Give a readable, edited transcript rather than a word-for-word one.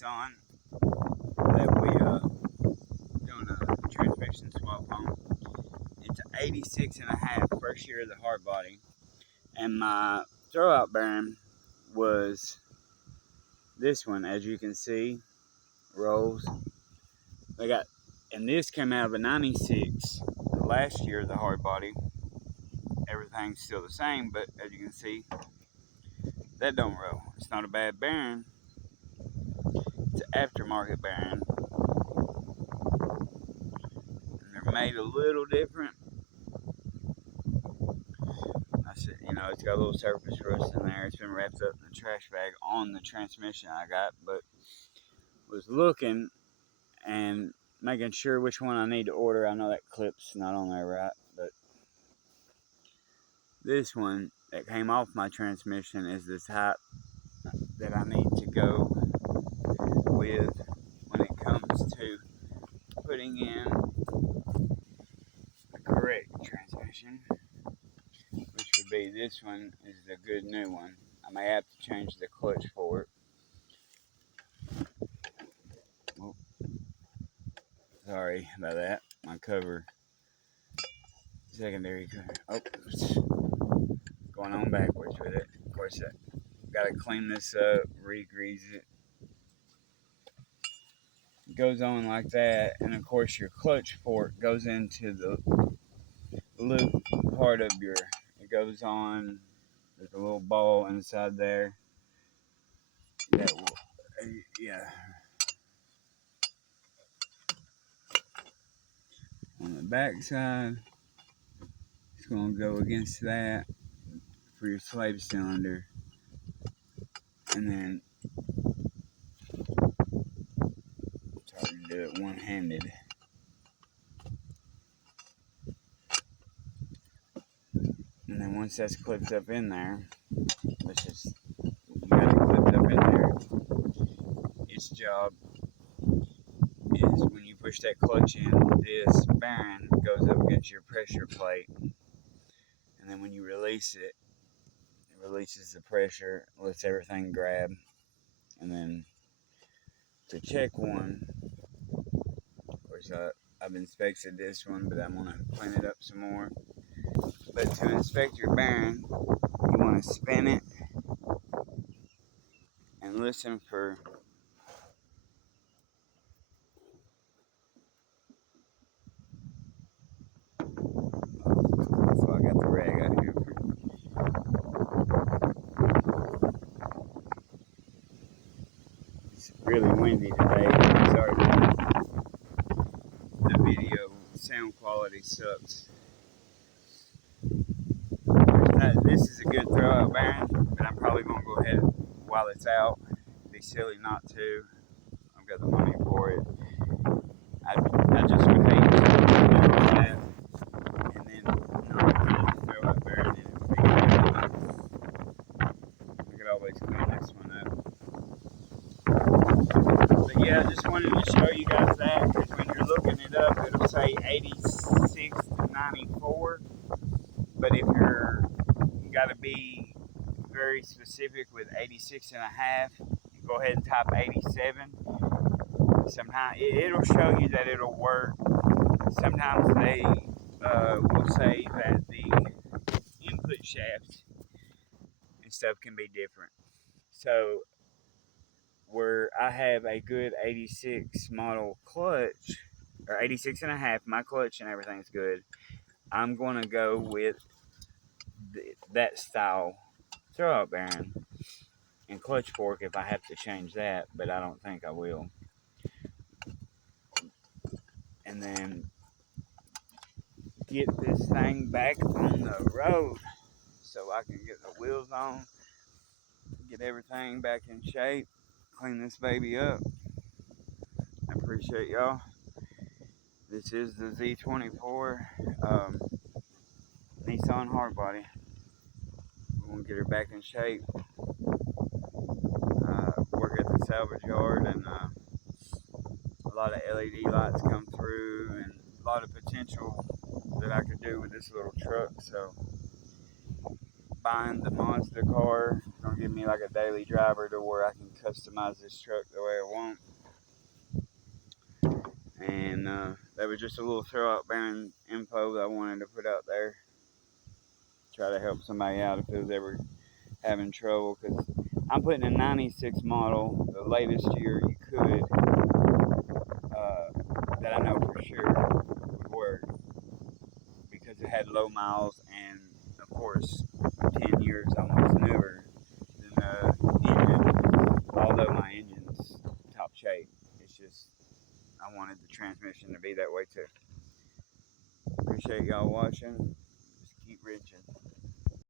Nissan that we doing a transmission swap on. It's 86 and a half, first year of the hard body, and my throwout bearing was this one, as you can see, rolls. They got, and this came out of a 96, the last year of the hard body. Everything's still the same, but as you can see, that don't roll. It's not a bad bearing. It's an aftermarket bearing. And they're made a little different. I said, it's got a little surface rust in there. It's been wrapped up in the trash bag on the transmission I got, but was looking and making sure which one I need to order. I know that clip's not on there right, but this one that came off my transmission is the type that I need to go with when it comes to putting in the correct transmission, which would be this one is the good new one. I may have to change the clutch for it. Oh, sorry about that. My cover, secondary cover. Oh, it's going on backwards with it. Of course, I gotta clean this up, re-grease it. It goes on like that, and of course your clutch port goes into the loop part of your. It goes on. There's a little ball inside there. That will, yeah. On the back side, it's going to go against that for your slave cylinder. And then, it's hard to do it one-handed. And then once that's clipped up in there, you got it clipped up in there. Its job is when you push that clutch in, this bearing goes up against your pressure plate. And then when you release it, it releases the pressure, lets everything grab. And then to check one, of course I've inspected this one, but I'm going to clean it up some more. But to inspect your bearing, you want to spin it and listen for so I got the rag out here. It's really windy today. Sorry, the video sound quality sucks. This is a good throwout bearing, but I'm probably going to go ahead while it's out. It'd be silly not to. I've got the money for it. I just would hate to do that and then not throw up bearing in it. I could always clean this one up. But yeah, I just wanted to show you guys that, because when you're looking it up, it'll say 86 to 94. But if you got to be very specific with 86 and a half, you go ahead and type 87. Sometimes it'll show you that it'll work. Sometimes they will say that the input shafts and stuff can be different. So where I have a good 86 model clutch, or 86 and a half, my clutch and everything's good, I'm going to go with that style throwout bearing and clutch fork if I have to change that, but I don't think I will. And then get this thing back on the road so I can get the wheels on, get everything back in shape, clean this baby up. I appreciate y'all. This is the Z24 Nissan Hardbody. We're going to get her back in shape, work at the salvage yard, and a lot of LED lights come through, and a lot of potential that I could do with this little truck. So buying the monster car. It's gonna give me like a daily driver to where I can customize this truck the way I want. And that was just a little throwout bearing info that I wanted to put out there. Try to help somebody out if it was ever having trouble, because I'm putting a 96 model, the latest year you could, that I know for sure would work, because it had low miles and of course 10 years almost newer than the engine, although my engine's top shape. It's just I wanted the transmission to be that way too. Appreciate y'all watching. Just keep reaching.